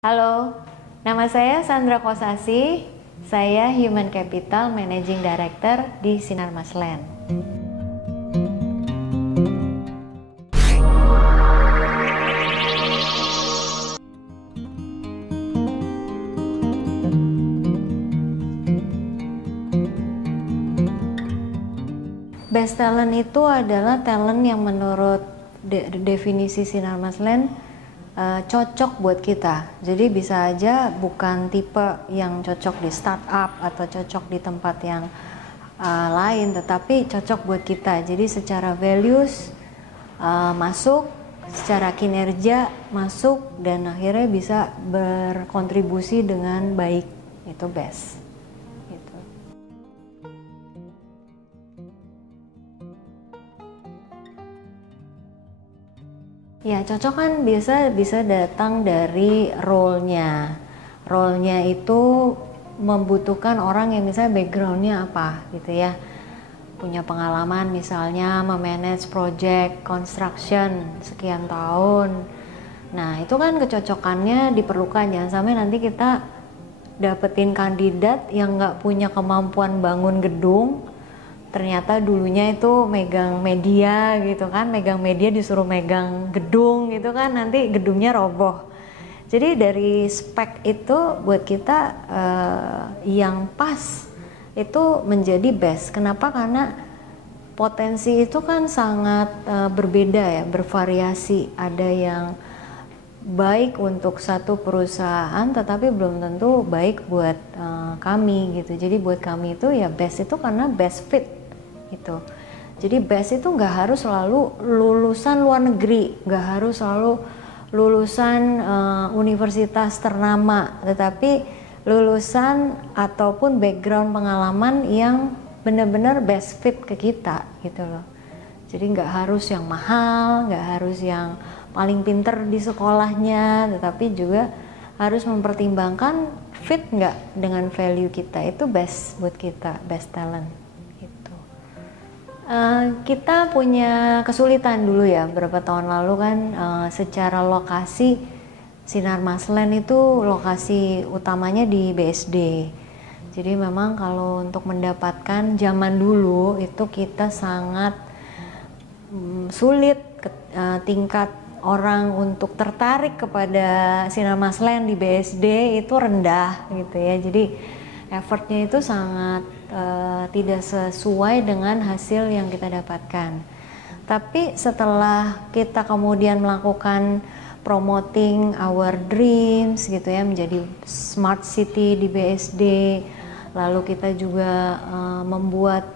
Halo, nama saya Sandra Kosasi. Saya Human Capital Managing Director di Sinarmasland. Best talent itu adalah talent yang menurut definisi Sinarmasland cocok buat kita. Jadi bisa aja bukan tipe yang cocok di startup atau cocok di tempat yang lain, tetapi cocok buat kita. Jadi secara values masuk, secara kinerja masuk, dan akhirnya bisa berkontribusi dengan baik. Itu best. Gitu. Ya, cocok kan bisa datang dari role-nya. Role-nya itu membutuhkan orang yang misalnya background-nya apa gitu ya. Punya pengalaman misalnya memanage project construction sekian tahun. Nah, itu kan kecocokannya diperlukan. Jangan sampai nanti kita dapetin kandidat yang nggak punya kemampuan bangun gedung, ternyata dulunya itu megang media gitu kan, megang media disuruh megang gedung gitu kan, nanti gedungnya roboh. Jadi dari spek itu buat kita yang pas itu menjadi best. Kenapa? Karena potensi itu kan sangat berbeda ya, bervariasi. Ada yang baik untuk satu perusahaan tetapi belum tentu baik buat kami gitu. Jadi buat kami itu ya best itu karena best fit gitu. Jadi best itu nggak harus selalu lulusan luar negeri, nggak harus selalu lulusan universitas ternama, tetapi lulusan ataupun background pengalaman yang benar-benar best fit ke kita gitu loh. Jadi nggak harus yang mahal, nggak harus yang paling pinter di sekolahnya, tetapi juga harus mempertimbangkan fit nggak dengan value kita. Itu best buat kita, best talent. Kita punya kesulitan dulu ya, beberapa tahun lalu kan secara lokasi Sinarmasland itu lokasi utamanya di BSD. Jadi memang kalau untuk mendapatkan zaman dulu itu kita sangat sulit tingkat orang untuk tertarik kepada Sinarmasland di BSD itu rendah gitu ya. Jadi effortnya itu sangat tidak sesuai dengan hasil yang kita dapatkan. Tapi setelah kita kemudian melakukan promoting our dreams gitu ya, menjadi smart city di BSD, lalu kita juga membuat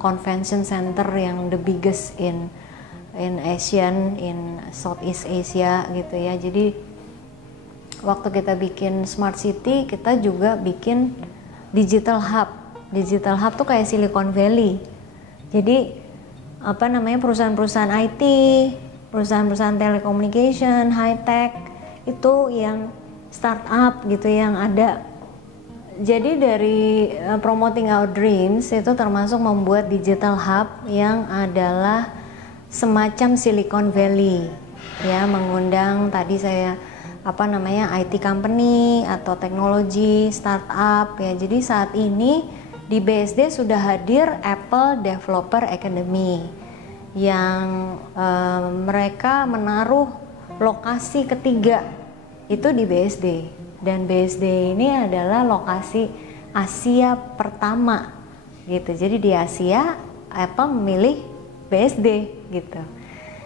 convention center yang the biggest in Asian, in Southeast Asia gitu ya. Jadi waktu kita bikin smart city, kita juga bikin digital hub. Digital hub tuh kayak Silicon Valley. Jadi perusahaan-perusahaan IT, perusahaan-perusahaan telecommunication, high tech itu yang startup gitu yang ada. Jadi dari promoting our dreams itu termasuk membuat digital hub yang adalah semacam Silicon Valley ya, mengundang tadi saya IT company atau teknologi startup ya. Jadi saat ini di BSD sudah hadir Apple Developer Academy yang mereka menaruh lokasi ketiga itu di BSD, dan BSD ini adalah lokasi Asia pertama gitu. Jadi di Asia Apple memilih BSD gitu.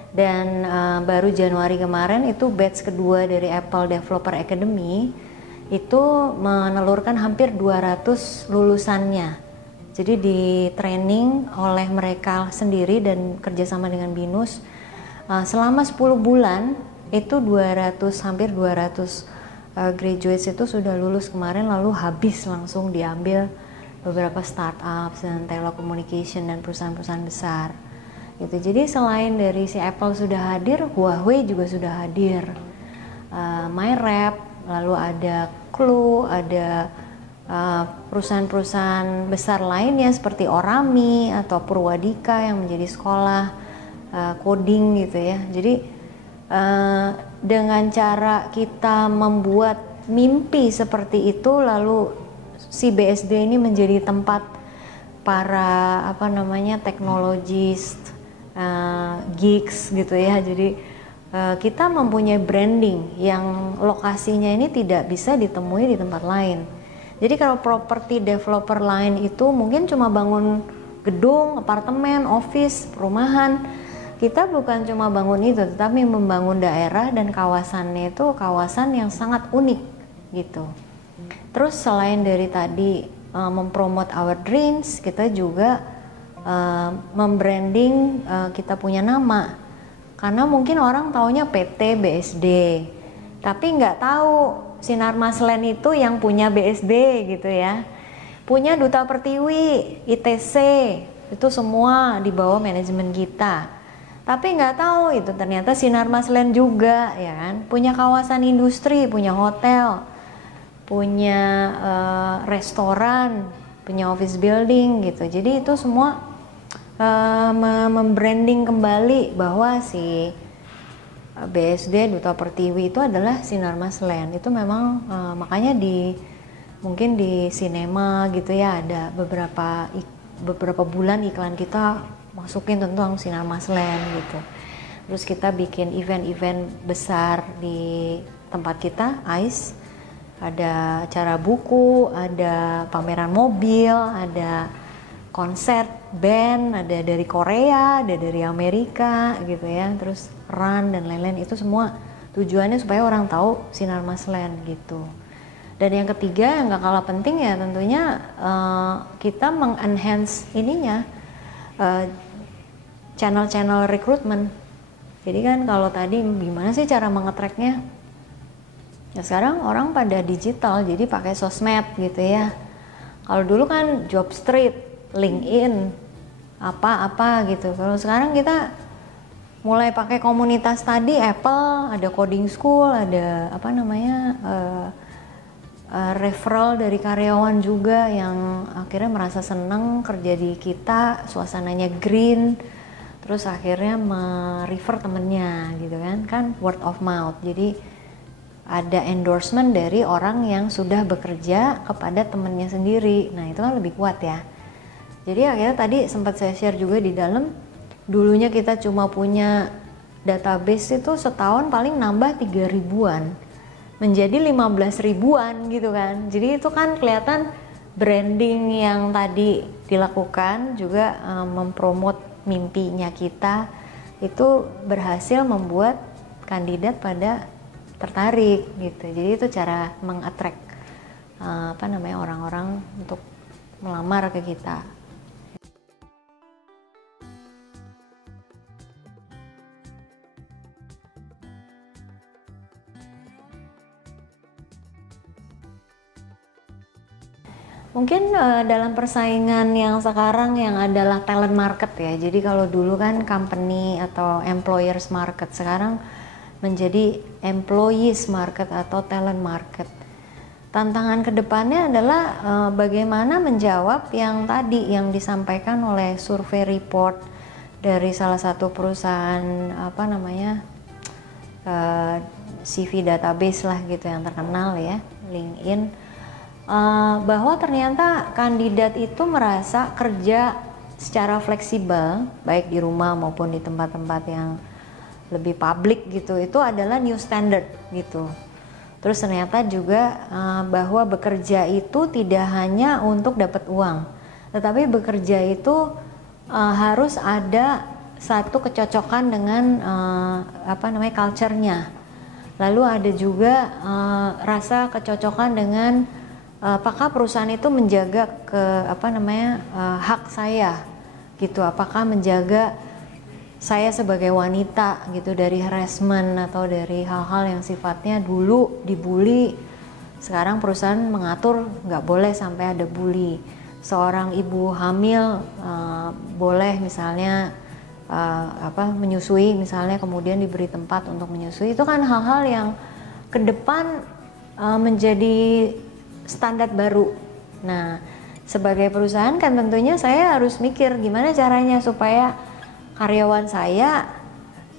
Dan baru Januari kemarin itu batch kedua dari Apple Developer Academy itu menelurkan hampir 200 lulusannya. Jadi di training oleh mereka sendiri dan kerjasama dengan BINUS selama 10 bulan itu hampir 200 graduates itu sudah lulus kemarin, lalu habis langsung diambil beberapa startup dan telecommunication dan perusahaan-perusahaan besar. Gitu. Jadi selain dari si Apple sudah hadir, Huawei juga sudah hadir, MyRap, lalu ada Clue, ada perusahaan-perusahaan besar lainnya seperti Orami atau Purwadika yang menjadi sekolah coding gitu ya. Jadi dengan cara kita membuat mimpi seperti itu, lalu si BSD ini menjadi tempat para teknologis, geeks gitu ya. Jadi kita mempunyai branding yang lokasinya ini tidak bisa ditemui di tempat lain. Jadi kalau property developer lain itu mungkin cuma bangun gedung, apartemen, office, perumahan. Kita bukan cuma bangun itu, tetapi membangun daerah dan kawasannya itu kawasan yang sangat unik gitu. Terus selain dari tadi mempromote our dreams, kita juga membranding kita punya nama. Karena mungkin orang taunya PT BSD, tapi nggak tahu Sinarmas Land itu yang punya BSD gitu ya. Punya Duta Pertiwi, ITC, itu semua di bawah manajemen kita. Tapi nggak tahu itu ternyata Sinarmas Land juga ya kan. Punya kawasan industri, punya hotel, punya restoran, punya office building gitu. Jadi itu semua membranding kembali bahwa si BSD Duta Pertiwi itu adalah Sinarmas Land. Itu memang makanya mungkin di sinema gitu ya, ada beberapa bulan iklan kita masukin tentang Sinarmas Land gitu. Terus kita bikin event-event besar di tempat kita, ICE, ada acara buku, ada pameran mobil, ada konser band, ada dari Korea, ada dari Amerika gitu ya, terus run dan lain-lain. Itu semua tujuannya supaya orang tahu Sinarmas Land gitu. Dan yang ketiga yang gak kalah penting ya tentunya kita mengenhance ininya channel-channel rekrutmen. Jadi kan kalau tadi gimana sih cara mengetracknya? Ya sekarang orang pada digital, jadi pakai sosmed gitu ya. Kalau dulu kan Jobstreet, LinkedIn, apa-apa gitu. Kalau sekarang kita mulai pakai komunitas tadi, Apple, ada coding school, ada referral dari karyawan juga yang akhirnya merasa senang kerja di kita, suasananya green, terus akhirnya merefer temennya gitu kan word of mouth. Jadi ada endorsement dari orang yang sudah bekerja kepada temennya sendiri. Nah itu kan lebih kuat ya. Jadi akhirnya tadi sempat saya share juga di dalam, dulunya kita cuma punya database itu setahun paling nambah 3 ribuan menjadi 15 ribuan gitu kan. Jadi itu kan kelihatan branding yang tadi dilakukan juga mempromot mimpinya kita itu berhasil membuat kandidat pada tertarik gitu. Jadi itu cara mengattract orang-orang untuk melamar ke kita. Mungkin dalam persaingan yang sekarang yang adalah talent market ya. Jadi kalau dulu kan company atau employers market, sekarang menjadi employees market atau talent market. Tantangan kedepannya adalah bagaimana menjawab yang tadi yang disampaikan oleh survei report dari salah satu perusahaan CV database lah gitu yang terkenal ya, LinkedIn. Bahwa ternyata kandidat itu merasa kerja secara fleksibel baik di rumah maupun di tempat-tempat yang lebih publik gitu, itu adalah new standard gitu. Terus ternyata juga bahwa bekerja itu tidak hanya untuk dapat uang, tetapi bekerja itu harus ada satu kecocokan dengan culture-nya. Lalu ada juga rasa kecocokan dengan apakah perusahaan itu menjaga hak saya gitu, apakah menjaga saya sebagai wanita gitu dari harassment atau dari hal-hal yang sifatnya dulu dibully, sekarang perusahaan mengatur nggak boleh sampai ada bully. Seorang ibu hamil boleh misalnya menyusui misalnya, kemudian diberi tempat untuk menyusui. Itu kan hal-hal yang ke depan menjadi standar baru. Nah, sebagai perusahaan kan tentunya saya harus mikir gimana caranya supaya karyawan saya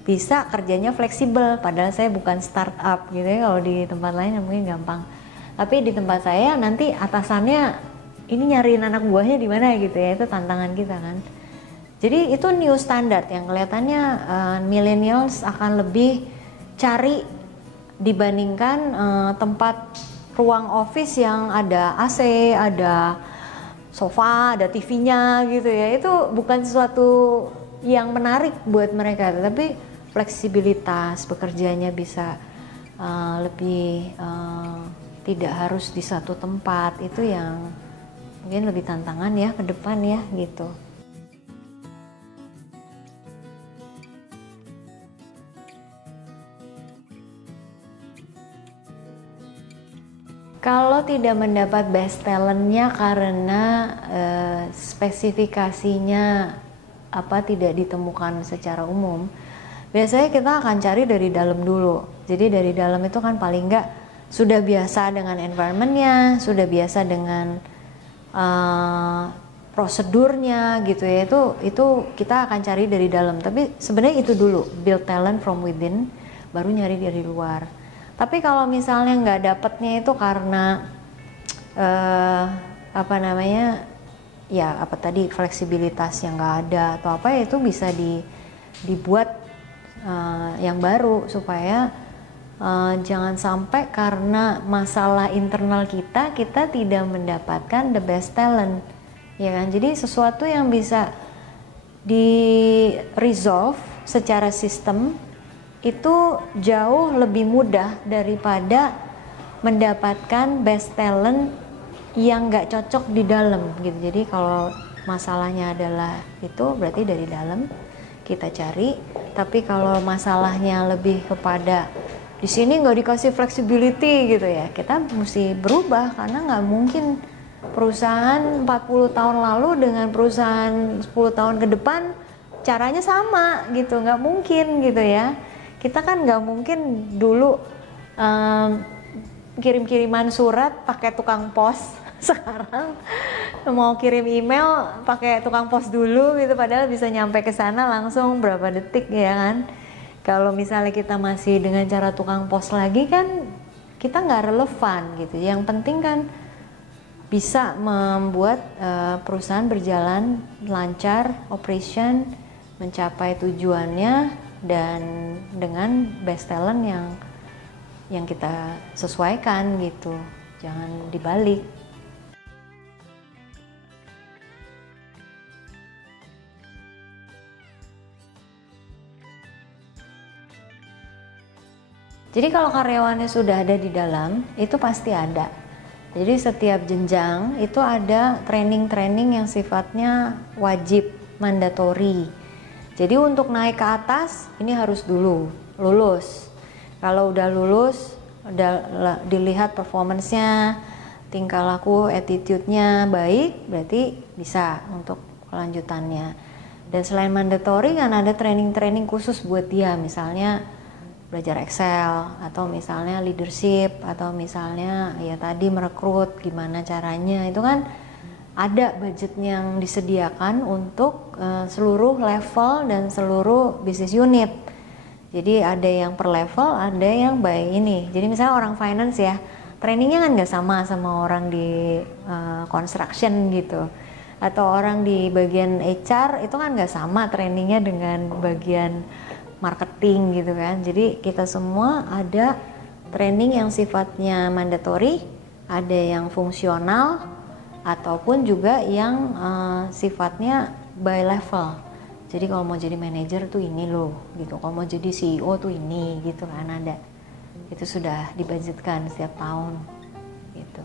bisa kerjanya fleksibel, padahal saya bukan startup gitu ya, kalau di tempat lain mungkin gampang. Tapi di tempat saya nanti atasannya ini nyariin anak buahnya di mana gitu ya, itu tantangan kita kan. Jadi itu new standard yang kelihatannya millennials akan lebih cari dibandingkan tempat ruang office yang ada AC, ada sofa, ada TV-nya gitu ya. Itu bukan sesuatu yang menarik buat mereka, tapi fleksibilitas bekerjanya bisa lebih tidak harus di satu tempat, itu yang mungkin lebih tantangan ya ke depan ya gitu. Kalau tidak mendapat best talentnya karena spesifikasinya tidak ditemukan secara umum, biasanya kita akan cari dari dalam dulu. Jadi dari dalam itu kan paling nggak sudah biasa dengan environmentnya, sudah biasa dengan prosedurnya gitu ya. Itu kita akan cari dari dalam. Tapi sebenarnya itu dulu, build talent from within, baru nyari dari luar. Tapi kalau misalnya nggak dapetnya itu karena fleksibilitas yang nggak ada atau apa ya, itu bisa dibuat yang baru supaya jangan sampai karena masalah internal kita tidak mendapatkan the best talent, ya kan? Jadi sesuatu yang bisa di resolve secara sistem itu jauh lebih mudah daripada mendapatkan best talent yang nggak cocok di dalam gitu. Jadi kalau masalahnya adalah itu, berarti dari dalam kita cari. Tapi kalau masalahnya lebih kepada di sini nggak dikasih flexibility gitu ya, kita mesti berubah, karena nggak mungkin perusahaan 40 tahun lalu dengan perusahaan 10 tahun ke depan caranya sama gitu, nggak mungkin gitu ya. Kita kan nggak mungkin dulu kirim-kiriman surat pakai tukang pos, sekarang mau kirim email pakai tukang pos dulu gitu, padahal bisa nyampe ke sana langsung berapa detik ya kan. Kalau misalnya kita masih dengan cara tukang pos lagi kan kita nggak relevan gitu. Yang penting kan bisa membuat perusahaan berjalan lancar, operation mencapai tujuannya dan dengan best talent yang kita sesuaikan gitu. Jangan dibalik. Jadi kalau karyawannya sudah ada di dalam, itu pasti ada. Jadi setiap jenjang itu ada training-training yang sifatnya wajib, mandatory. Jadi untuk naik ke atas, ini harus dulu lulus. Kalau udah lulus, udah dilihat performance-nya, tingkah laku, attitude-nya baik, berarti bisa untuk kelanjutannya. Dan selain mandatory kan ada training-training khusus buat dia, misalnya belajar Excel, atau misalnya leadership, atau misalnya ya tadi merekrut gimana caranya. Itu kan ada budget yang disediakan untuk seluruh level dan seluruh business unit. Jadi ada yang per level, ada yang by ini. Jadi misalnya orang finance ya, trainingnya kan nggak sama orang di construction gitu, atau orang di bagian HR itu kan nggak sama trainingnya dengan bagian marketing gitu kan. Jadi kita semua ada training yang sifatnya mandatory, ada yang fungsional, ataupun juga yang sifatnya by level. Jadi kalau mau jadi manajer tuh ini loh gitu, kalau mau jadi CEO tuh ini gitu kan, ada. Itu sudah dibudgetkan setiap tahun gitu.